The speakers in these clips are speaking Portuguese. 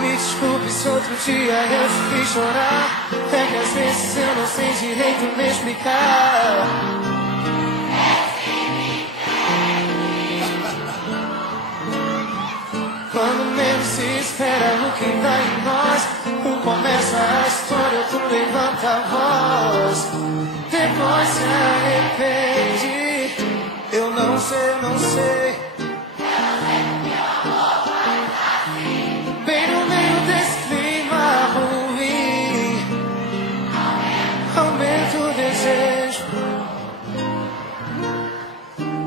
Me desculpe se outro dia eu te fiz chorar. É que às vezes eu não sei direito me explicar. Quando menos se espera o que dá em nós, um começa a história, outro levanta a voz. Depois se arrepende. Eu não sei, não sei. Bem no meio desse clima ruim, aumenta o desejo.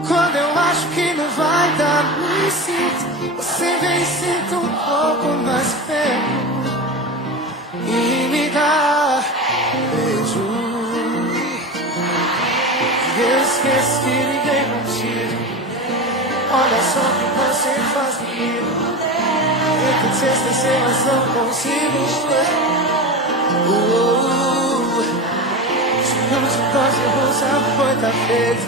Quando eu acho que não vai dar mais certo, você vem e senta um pouco mais perto e me dá um beijo. Eu esqueço que liguei contigo. Olha só o que você faz comigo. Eu tento te esquecer, mas não consigo. Chegamos de nós, errou, já foi, tá feito.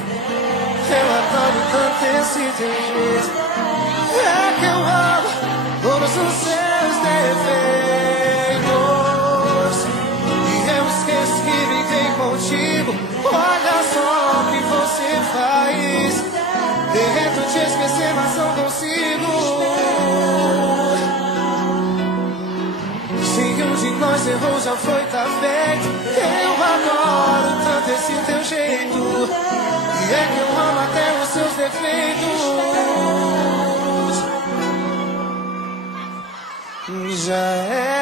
Eu adoro tanto esse teu jeito. É que eu amo todos os seus defeitos. E eu esqueço que liguei contigo. Olha só o que você faz. Tento te esquecer, mas não consigo. Se um de nós errou, já foi, tá feito. Eu adoro tanto esse teu jeito. E é que eu amo até os seus defeitos. Já é.